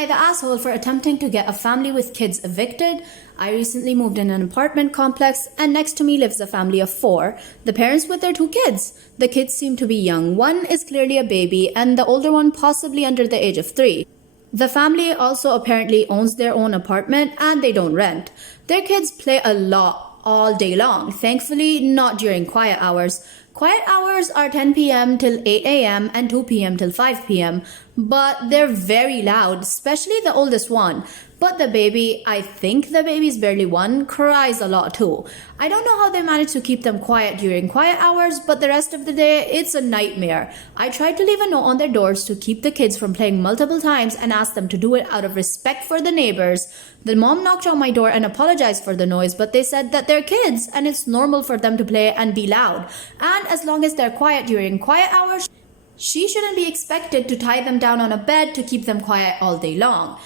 I the asshole for attempting to get a family with kids evicted? I recently moved in an apartment complex and next to me lives a family of 4, the parents with their 2 kids. The kids seem to be young. One is clearly a baby and the older one possibly under the age of 3. The family also apparently owns their own apartment and they don't rent. Their kids play a lot all day long, thankfully not during quiet hours. Quiet hours are 10 p.m. till 8 a.m. and 2 p.m. till 5 p.m. But they're very loud, especially the oldest one. But the baby, I think the baby's barely 1, cries a lot too. I don't know how they manage to keep them quiet during quiet hours, but the rest of the day, it's a nightmare. I tried to leave a note on their doors to keep the kids from playing multiple times and asked them to do it out of respect for the neighbors. The mom knocked on my door and apologized for the noise, but they said that they're kids and it's normal for them to play and be loud. And as long as they're quiet during quiet hours, she shouldn't be expected to tie them down on a bed to keep them quiet all day long.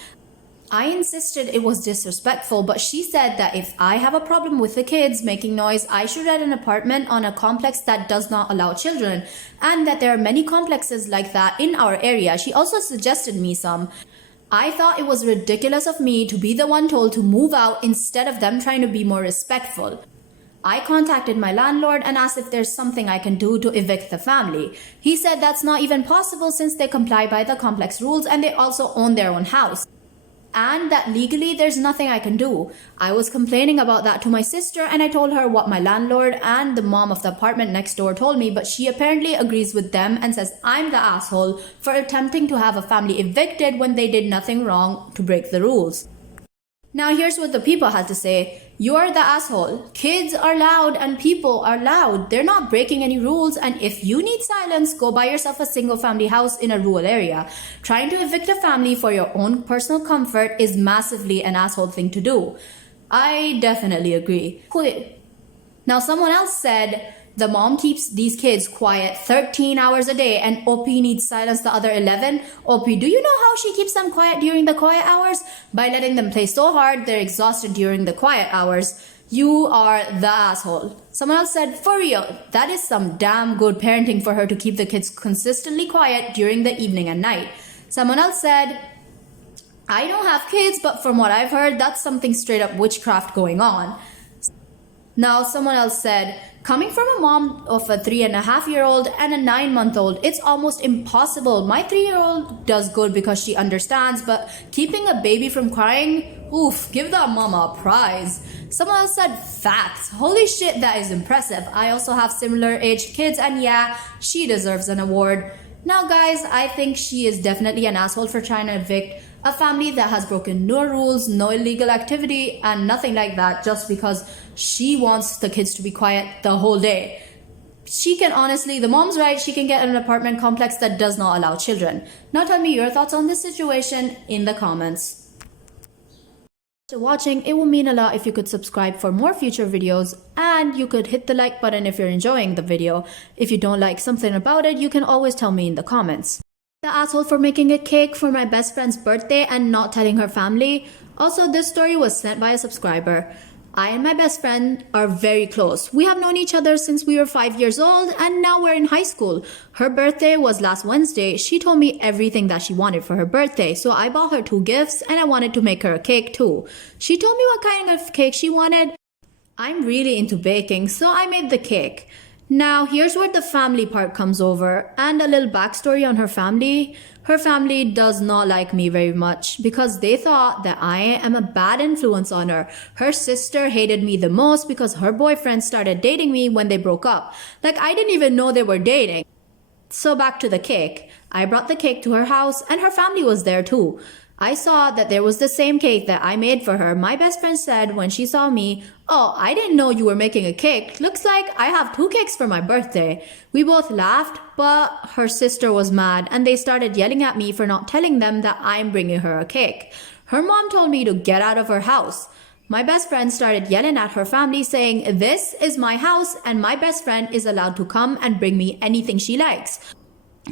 I insisted it was disrespectful, but she said that if I have a problem with the kids making noise, I should rent an apartment on a complex that does not allow children, and that there are many complexes like that in our area. She also suggested me some. I thought it was ridiculous of me to be the one told to move out instead of them trying to be more respectful. I contacted my landlord and asked if there's something I can do to evict the family. He said that's not even possible since they comply by the complex rules and they also own their own house. And that legally there's nothing I can do. I was complaining about that to my sister and I told her what my landlord and the mom of the apartment next door told me, but she apparently agrees with them and says I'm the asshole for attempting to have a family evicted when they did nothing wrong to break the rules. Now here's what the people had to say. You're the asshole. Kids are loud and people are loud. They're not breaking any rules, and if you need silence, go buy yourself a single family house in a rural area. Trying to evict a family for your own personal comfort is massively an asshole thing to do. I definitely agree. Now someone else said, the mom keeps these kids quiet 13 hours a day and OP needs silence the other 11. OP, do you know how she keeps them quiet during the quiet hours? By letting them play so hard, they're exhausted during the quiet hours. You are the asshole. Someone else said, for real, that is some damn good parenting for her to keep the kids consistently quiet during the evening and night. Someone else said, I don't have kids, but from what I've heard, that's something straight up witchcraft going on. Now, someone else said, coming from a mom of a 3.5-year-old and a 9-month-old, it's almost impossible. My 3-year-old does good because she understands, but keeping a baby from crying, oof, give that mama a prize. Someone else said, facts. Holy shit, that is impressive. I also have similar aged kids and yeah, she deserves an award. Now guys, I think she is definitely an asshole for trying to evict a family that has broken no rules, no illegal activity, and nothing like that just because she wants the kids to be quiet the whole day. She can honestly, the mom's right, she can get an apartment complex that does not allow children. Now tell me your thoughts on this situation in the comments. After watching, it will mean a lot if you could subscribe for more future videos and you could hit the like button if you're enjoying the video. If you don't like something about it, you can always tell me in the comments. The asshole for making a cake for my best friend's birthday and not telling her family. Also, this story was sent by a subscriber. I and my best friend are very close. We have known each other since we were 5 years old and now we're in high school. Her birthday was last Wednesday. She told me everything that she wanted for her birthday, so I bought her 2 gifts and I wanted to make her a cake too. She told me what kind of cake she wanted. I'm really into baking, so I made the cake. Now, here's where the family part comes over and a little backstory on her family. Her family does not like me very much because they thought that I am a bad influence on her. Her sister hated me the most because her boyfriend started dating me when they broke up. Like, I didn't even know they were dating. So back to the cake. I brought the cake to her house and her family was there too. I saw that there was the same cake that I made for her. My best friend said when she saw me, "Oh, I didn't know you were making a cake. Looks like I have 2 cakes for my birthday." We both laughed, but her sister was mad and they started yelling at me for not telling them that I'm bringing her a cake. Her mom told me to get out of her house. My best friend started yelling at her family saying, "This is my house and my best friend is allowed to come and bring me anything she likes.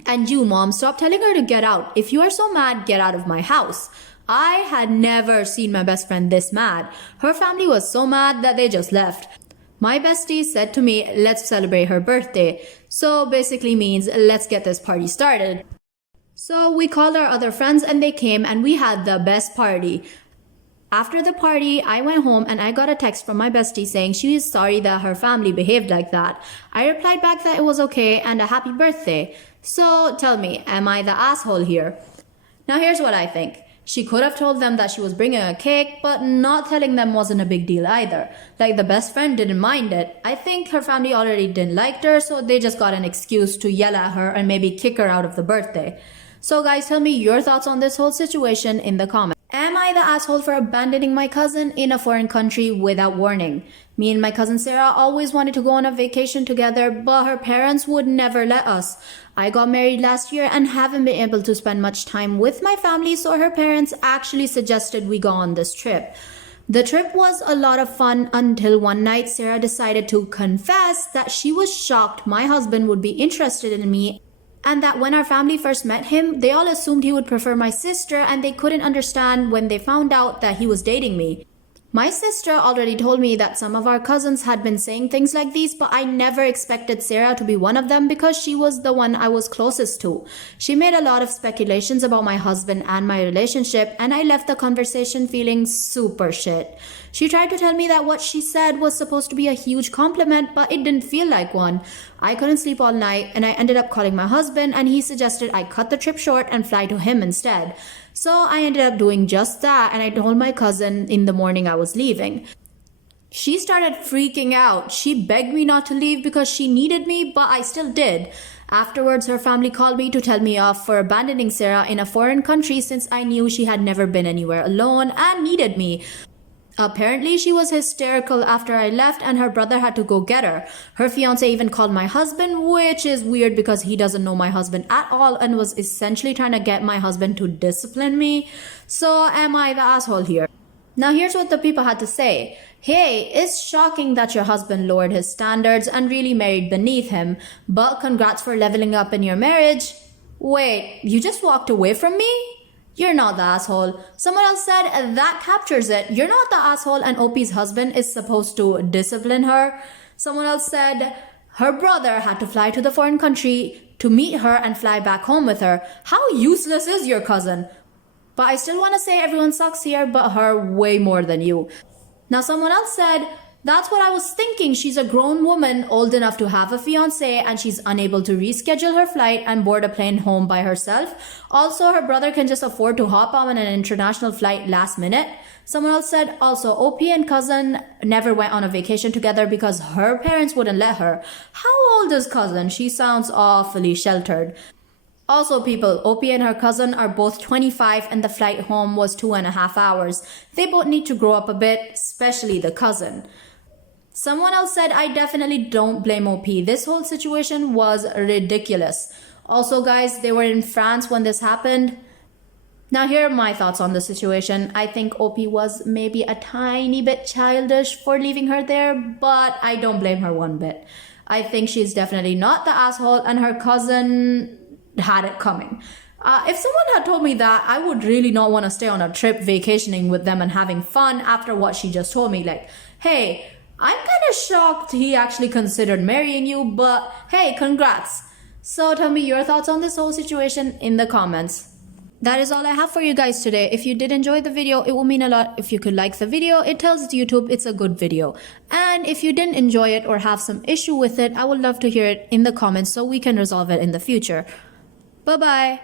And you, mom, stop telling her to get out. If you are so mad, get out of my house." I had never seen my best friend this mad. Her family was so mad that they just left. My bestie said to me, "Let's celebrate her birthday." So basically means, let's get this party started. So we called our other friends and they came and we had the best party. After the party, I went home and I got a text from my bestie saying she is sorry that her family behaved like that. I replied back that it was okay and a happy birthday. So tell me, am I the asshole here? Now here's what I think. She could have told them that she was bringing a cake, but not telling them wasn't a big deal either. Like the best friend didn't mind it. I think her family already didn't like her, so they just got an excuse to yell at her and maybe kick her out of the birthday. So guys, tell me your thoughts on this whole situation in the comments. Am I the asshole for abandoning my cousin in a foreign country without warning? Me and my cousin Sarah always wanted to go on a vacation together, but her parents would never let us. I got married last year and haven't been able to spend much time with my family, so her parents actually suggested we go on this trip. The trip was a lot of fun until one night Sarah decided to confess that she was shocked my husband would be interested in me, and that when our family first met him, they all assumed he would prefer my sister and they couldn't understand when they found out that he was dating me. My sister already told me that some of our cousins had been saying things like these, but I never expected Sarah to be one of them because she was the one I was closest to. She made a lot of speculations about my husband and my relationship, and I left the conversation feeling super shit. She tried to tell me that what she said was supposed to be a huge compliment, but it didn't feel like one. I couldn't sleep all night, and I ended up calling my husband, and he suggested I cut the trip short and fly to him instead. So I ended up doing just that, and I told my cousin in the morning I was leaving. She started freaking out. She begged me not to leave because she needed me, but I still did. Afterwards, her family called me to tell me off for abandoning Sarah in a foreign country since I knew she had never been anywhere alone and needed me. Apparently, she was hysterical after I left and her brother had to go get her. Her fiance even called my husband, which is weird because he doesn't know my husband at all and was essentially trying to get my husband to discipline me. So am I the asshole here? Now here's what the people had to say. Hey, it's shocking that your husband lowered his standards and really married beneath him, but congrats for leveling up in your marriage. Wait, you just walked away from me? You're not the asshole. Someone else said that captures it. You're not the asshole and OP's husband is supposed to discipline her. Someone else said her brother had to fly to the foreign country to meet her and fly back home with her. How useless is your cousin? But I still want to say everyone sucks here, but her way more than you. Now someone else said, that's what I was thinking. She's a grown woman old enough to have a fiance and she's unable to reschedule her flight and board a plane home by herself. Also, her brother can just afford to hop on an international flight last minute. Someone else said, also, OP and cousin never went on a vacation together because her parents wouldn't let her. How old is cousin? She sounds awfully sheltered. Also, people, OP and her cousin are both 25 and the flight home was 2.5 hours. They both need to grow up a bit, especially the cousin. Someone else said, I definitely don't blame OP. This whole situation was ridiculous. Also, guys, they were in France when this happened. Now, here are my thoughts on the situation. I think OP was maybe a tiny bit childish for leaving her there, but I don't blame her one bit. I think she's definitely not the asshole and her cousin had it coming. If someone had told me that, I would really not want to stay on a trip vacationing with them and having fun after what she just told me. Like, hey, I'm kind of shocked he actually considered marrying you, but hey, congrats. So tell me your thoughts on this whole situation in the comments. That is all I have for you guys today. If you did enjoy the video, it will mean a lot if you could like the video. It tells YouTube it's a good video. And if you didn't enjoy it or have some issue with it, I would love to hear it in the comments so we can resolve it in the future. Bye-bye.